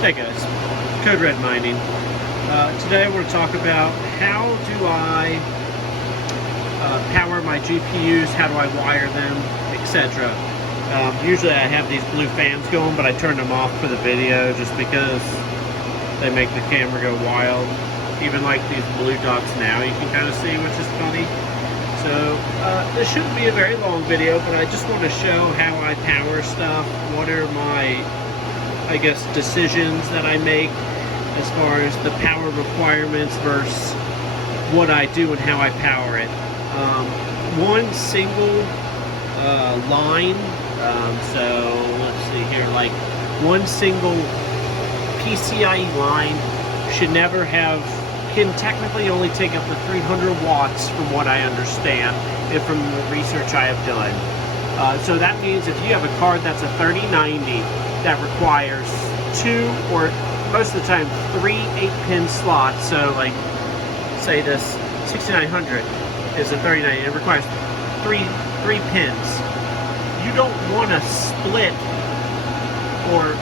Hey guys, Code Red Mining. Today we're going to talk about how do I power my GPUs, how do I wire them, etc. Usually I have these blue fans going, but I turn them off for the video just because they make the camera go wild. Even like these blue dots now you can kind of see, which is funny. So this shouldn't be a very long video, but I just want to show how I power stuff, what are my, I guess, decisions that I make as far as the power requirements versus what I do and how I power it. One single line, so let's see here, like one single PCIe line should never have, can technically only take up to 300 watts from what I understand and from the research I have done. So that means if you have a card that's a 3090 that requires two or most of the time 3 8-pin slots, so like say this 6900 is a 3090, it requires three pins. You don't want to split or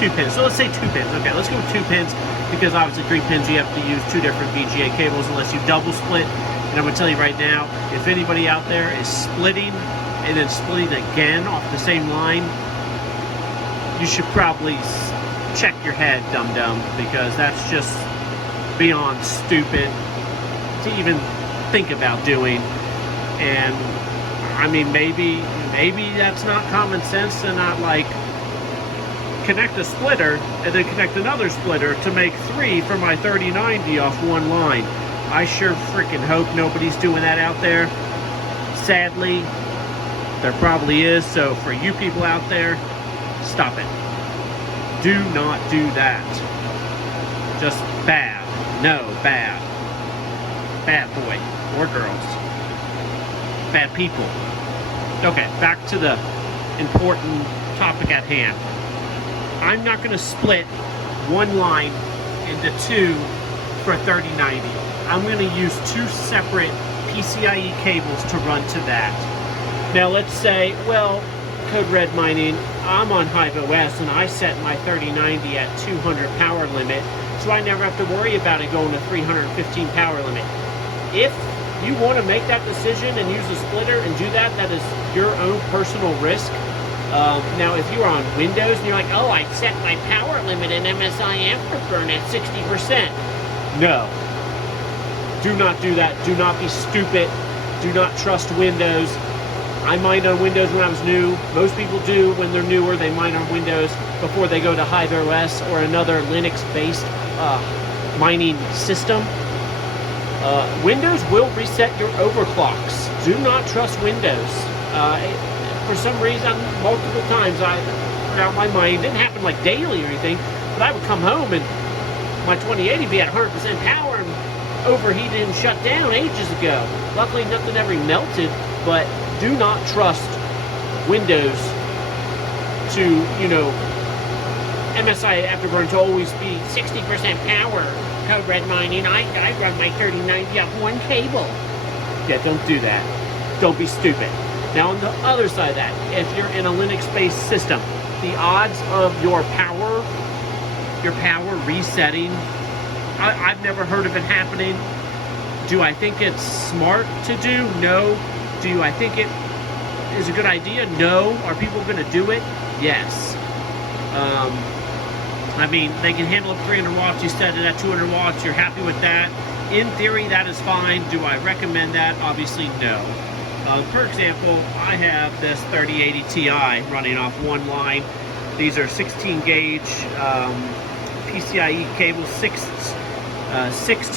2 pins. So let's say 2 pins. Okay, let's go with 2 pins because obviously 3 pins you have to use 2 different VGA cables unless you double split. And I'm going to tell you right now, if anybody out there is splitting and then splitting again off the same line, you should probably check your head, dum-dum, because that's just beyond stupid to even think about doing. And I mean, maybe that's not common sense to not like connect a splitter and then connect another splitter to make 3 for my 3090 off one line. I sure freaking hope nobody's doing that out there. Sadly, there probably is. So for you people out there, stop it. Do not do that. Just bad. No, bad. Bad boy or girls. Bad people. Okay, back to the important topic at hand. I'm not going to split one line into 2 for a 3090. I'm going to use 2 separate PCIe cables to run to that. Now let's say, well, Code Red Mining, I'm on HiveOS and I set my 3090 at 200 power limit, so I never have to worry about it going to 315 power limit. If you want to make that decision and use a splitter and do that, that is your own personal risk. Now, if you're on Windows and you're like, oh, I set my power limit in MSI Afterburn at 60%. No. Do not do that. Do not be stupid. Do not trust Windows. I mined on Windows when I was new. Most people do when they're newer. They mine on Windows before they go to HiveOS or another Linux-based mining system. Windows will reset your overclocks. Do not trust Windows. For some reason, multiple times throughout my mining, it didn't happen like daily or anything, but I would come home and my 2080 be at 100% power and overheated and shut down ages ago. Luckily, nothing ever melted, but do not trust Windows to, you know, MSI Afterburn to always be 60% power. Code Red Mining, I run my 3090 off one cable. Yeah, don't do that. Don't be stupid. Now on the other side of that, if you're in a Linux-based system, the odds of your power resetting, I've never heard of it happening. Do I think it's smart to do? No. Do I think it is a good idea? No. Are people going to do it? Yes. I mean, they can handle up 300 watts. You set it at 200 watts. You're happy with that. In theory, that is fine. Do I recommend that? Obviously, no. For example, I have this 3080 Ti running off one line. These are 16 gauge PCIe cables, 6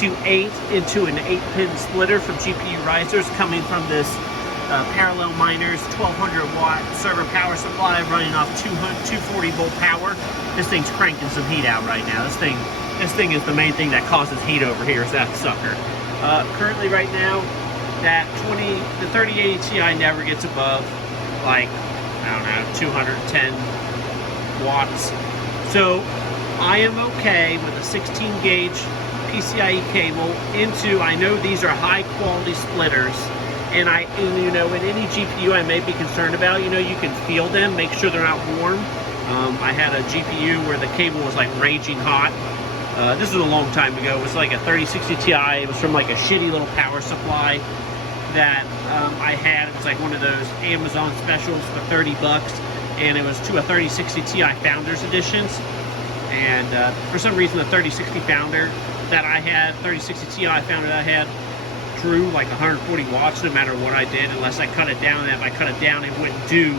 to 8 into an 8-pin splitter from GPU risers coming from this Parallel Miners 1200 watt server power supply running off 240 volt power. This thing's cranking some heat out right now. This thing is the main thing that causes heat over here, is that sucker. Currently right now, the 3080 Ti never gets above like, I don't know, 210 watts. So I am okay with a 16 gauge PCIe cable into, I know these are high quality splitters, and you know, in any GPU I may be concerned about, you know, you can feel them, make sure they're not warm. I had a GPU where the cable was like raging hot. This was a long time ago. It was like a 3060 Ti. It was from like a shitty little power supply that I had. It was like one of those Amazon specials for 30 bucks, and it was to a 3060 Ti Founders Editions. And for some reason, the 3060 Founder that I had, 3060 Ti Founder that I had, drew like 140 watts no matter what I did, unless I cut it down. And if I cut it down, it wouldn't do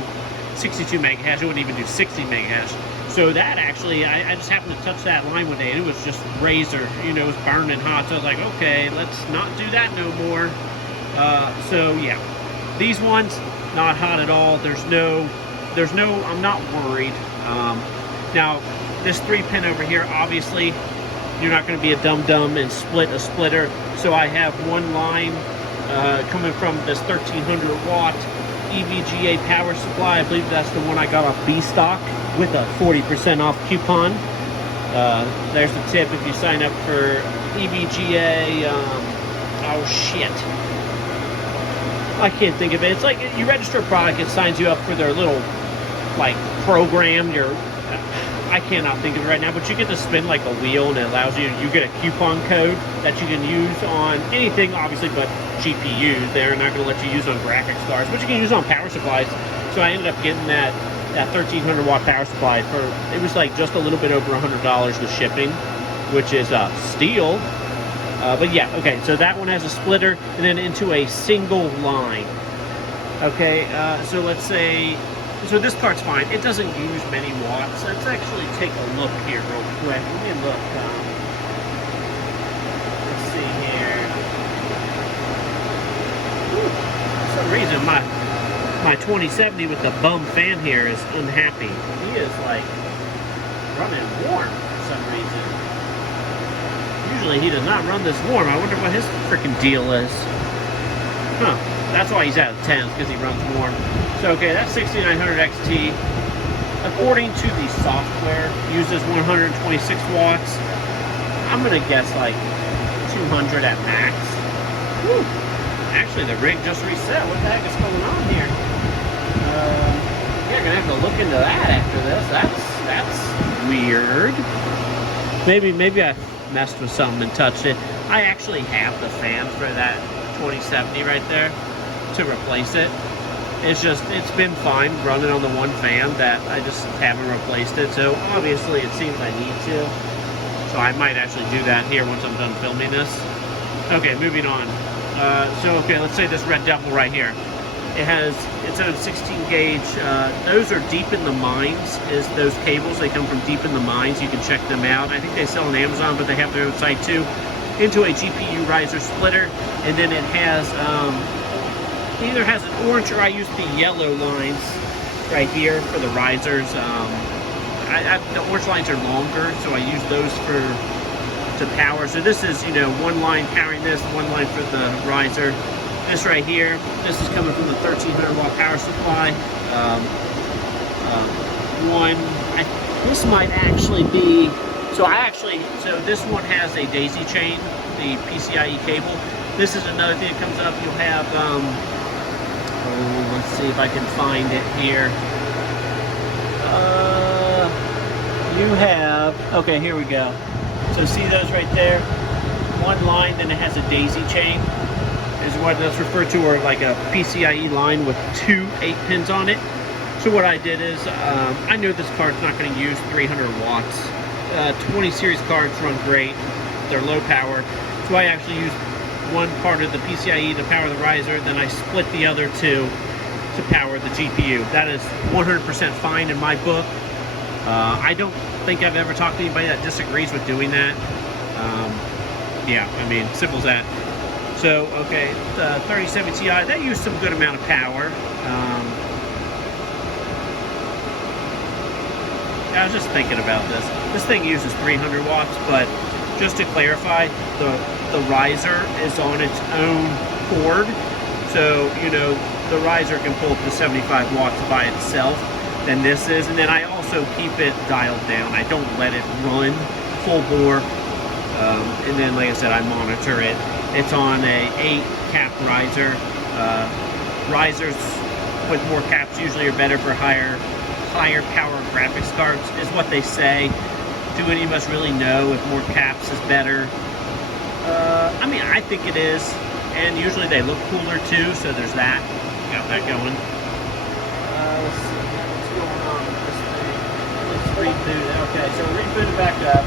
62 megahash. It wouldn't even do 60 megahash. So that actually, I just happened to touch that line one day, and it was just razor, you know, it was burning hot. So I was like, okay, let's not do that no more. So yeah, these ones, not hot at all. There's no, I'm not worried. Now, this 3-pin over here, obviously, you're not going to be a dum-dum and split a splitter. So I have one line coming from this 1300 watt EVGA power supply. I believe that's the one I got off B-Stock with a 40% off coupon. There's the tip if you sign up for EVGA. Oh shit, I can't think of it. It's like you register a product, it signs you up for their little like program. I cannot think of it right now, but you get to spin like a wheel, and it allows you get a coupon code that you can use on anything, obviously, but GPUs. They're not going to let you use on graphics cards, but you can use on power supplies. So I ended up getting that 1300 watt power supply for, it was like just a little bit over $100 with shipping, which is a steal. But yeah, okay, so that one has a splitter and then into a single line. Okay, so let's say, so this part's fine. It doesn't use many watts. Let's actually take a look here real quick. Let me look. Let's see here. Whew. For some reason, my 2070 with the bum fan here is unhappy. He is like running warm for some reason. Usually he does not run this warm. I wonder what his freaking deal is. Huh. That's why he's out of 10, because he runs warm. So, okay, that's 6900 XT. According to the software, uses 126 watts. I'm going to guess like 200 at max. Whew. Actually, the rig just reset. What the heck is going on here? Yeah, going to have to look into that after this. That's weird. Maybe I messed with something and touched it. I actually have the fan for that 2070 right there to replace it. It's been fine running on the one fan that I just haven't replaced it. So obviously it seems I need to. So I might actually do that here once I'm done filming this. Okay, moving on. So okay, let's say this Red Devil right here. It's a 16 gauge. Those are deep in the mines, is those cables. They come from deep in the mines. You can check them out. I think they sell on Amazon, but they have their own site too. Into a GPU riser splitter, and then it has either has an orange, or I use the yellow lines right here for the risers. The orange lines are longer, so I use those to power. So this is, you know, one line powering this, one line for the riser. This right here, this is coming from the 1300 watt power supply. This might actually be, so this one has a daisy chain, the PCIe cable. This is another thing that comes up. You'll have, let's see if I can find it here. You have, okay, here we go. So see those right there? One line, then it has a daisy chain, is what that's referred to, or like a PCIe line with 2 8-pins on it. So what I did is, I know this card's not going to use 300 watts. 20 series cards run great. They're low power. So I actually used one part of the PCIe to power the riser, then I split the other two to power the GPU. That is 100% fine in my book. I don't think I've ever talked to anybody that disagrees with doing that. Yeah, I mean, simple as that. So, okay, the 3070 Ti, that used some good amount of power. I was just thinking about this. This thing uses 300 watts, but just to clarify, the riser is on its own cord. So, you know, the riser can pull up to 75 watts by itself. Than this is, and then I also keep it dialed down. I don't let it run full bore, and then like I said, I monitor it. It's on a 8-cap riser. Risers with more caps usually are better for higher higher power graphics cards, is what they say. Do any of us really know if more caps is better? I mean, I think it is, and usually they look cooler too, so there's that. Got that going. Let's see what's going on with this thing. Let's reboot it. Okay, so reboot it back up.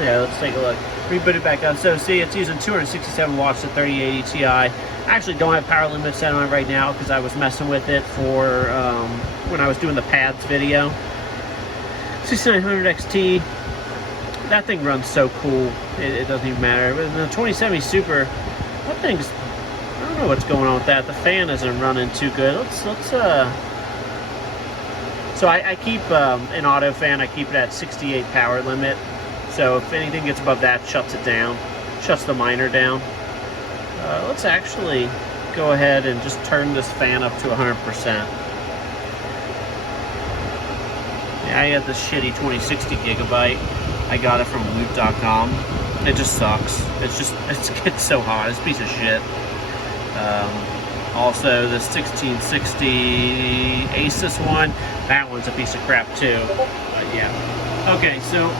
Yeah, let's take a look. Reboot it back up. So see, it's using 267 watts at 3080 Ti. I actually don't have power limit set on it right now because I was messing with it for when I was doing the pads video. 6900 XT. That thing runs so cool. It doesn't even matter. But the 2070 Super, that thing's, I don't know what's going on with that. The fan isn't running too good. So I keep an auto fan. I keep it at 68 power limit. So if anything gets above that, shuts it down, shuts the miner down. Let's actually go ahead and just turn this fan up to 100%. Yeah, I had this shitty 2060 gigabyte. I got it from loot.com. It just sucks. It gets so hot. It's a piece of shit. Also, the 1660 Asus one, that one's a piece of crap too. But yeah. Okay, so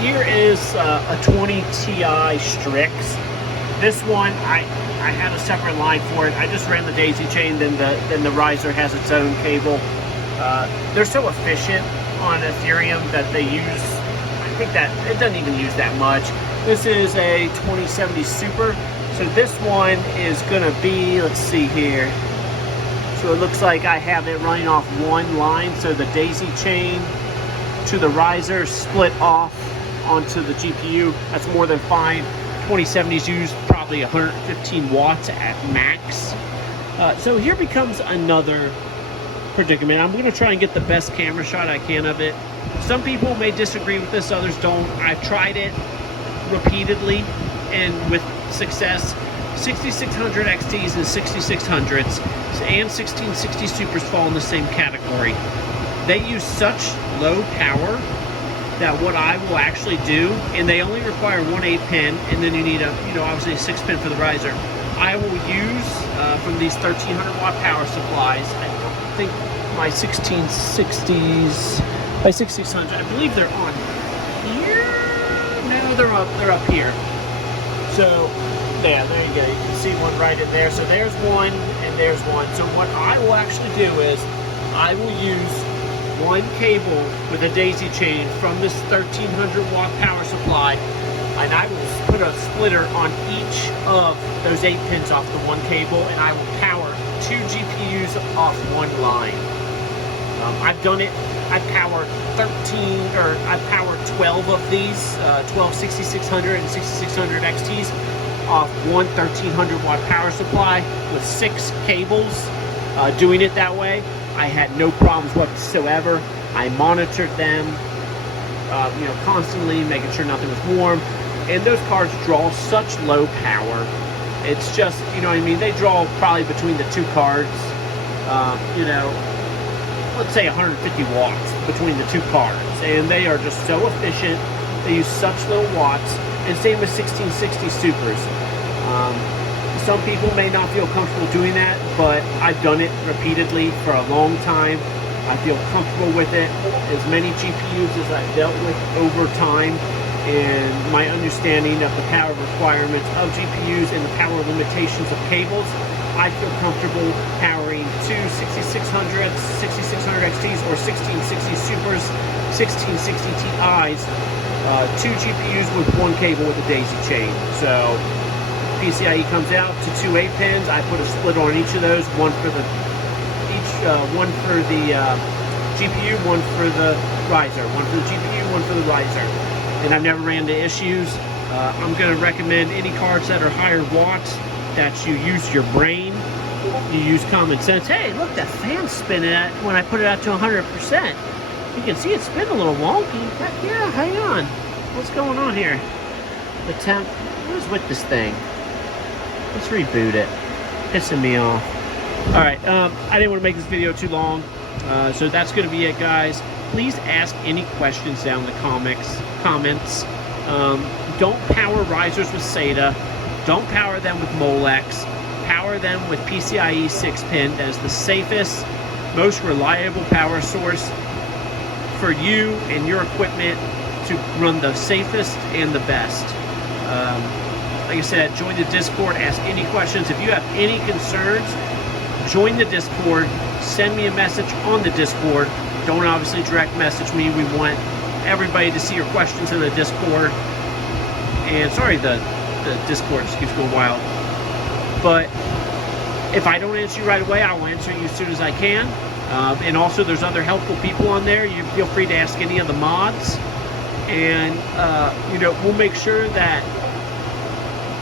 here is a 20 Ti Strix. This one, I had a separate line for it. I just ran the daisy chain, then the riser has its own cable. They're so efficient on Ethereum that they use, I think that it doesn't even use that much. This is a 2070 Super. So this one is gonna be, let's see here. So it looks like I have it running off one line. So the daisy chain to the riser split off onto the GPU. That's more than fine. 2070s use probably 115 watts at max. So here becomes another predicament. I'm going to try and get the best camera shot I can of it. Some people may disagree with this, others don't. I've tried it repeatedly and with success. 6600 XTs and 6600s and 1660 Supers fall in the same category. They use such low power that what I will actually do, and they only require one 8-pin, and then you need obviously a 6-pin for the riser. I will use from these 1300 watt power supplies. I don't think my 1660s, my 6600, I believe they're on here. No, they're up here. So yeah, there you go. You can see one right in there. So there's one, and there's one. So what I will actually do is I will use one cable with a daisy chain from this 1300 watt power supply, and I will put a splitter on each of those 8 pins off the one cable, and I will power 2 GPUs off one line. I've done it. I powered 12 of these, 12 6600 and 6600 XTs off one 1300 watt power supply with 6 cables. Doing it that way, I had no problems whatsoever. I monitored them, constantly, making sure nothing was warm. And those cards draw such low power. It's just, they draw probably between the two cards, let's say 150 watts between the two cards. And they are just so efficient. They use such little watts. And same with 1660 Supers. Some people may not feel comfortable doing that, but I've done it repeatedly for a long time. I feel comfortable with it. As many GPUs as I've dealt with over time, and my understanding of the power requirements of GPUs and the power limitations of cables, I feel comfortable powering 2 6600s, 6600 XTs, or 1660 Supers, 1660 Ti's, 2 GPUs with one cable with a daisy chain. So PCIe comes out to 2 8-pins. I put a split on each of those, one for the GPU, one for the riser, one for the GPU, one for the riser. And I've never ran into issues. I'm going to recommend any cards that are higher watts that you use your brain, you use common sense. Hey, look, that fan's spinning when I put it out to 100%. You can see it spin a little wonky. Heck yeah, hang on. What's going on here? The temp, what is with this thing? Let's reboot it. Pissing me off. Alright, I didn't want to make this video too long. So that's going to be it, guys. Please ask any questions down in the comments. Don't power risers with SATA. Don't power them with Molex. Power them with PCIe 6-pin. That is the safest, most reliable power source for you and your equipment to run the safest and the best. Like I said, join the Discord, ask any questions. If you have any concerns, join the Discord, send me a message on the Discord. Don't obviously direct message me. We want everybody to see your questions in the Discord. And sorry, the Discord just keeps going wild. But if I don't answer you right away, I will answer you as soon as I can. And also, there's other helpful people on there. You feel free to ask any of the mods. And, you know, we'll make sure that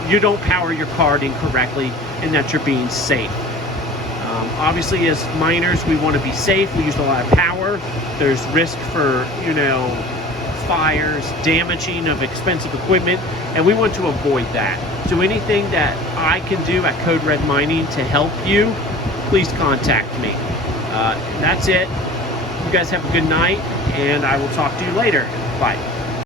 you don't power your card incorrectly and that you're being safe. Obviously, as miners, we want to be safe. We use a lot of power. There's risk for, you know, fires, damaging of expensive equipment, and we want to avoid that. So anything that I can do at Code Red Mining to help you, please contact me. That's it. You guys have a good night, and I will talk to you later. Bye.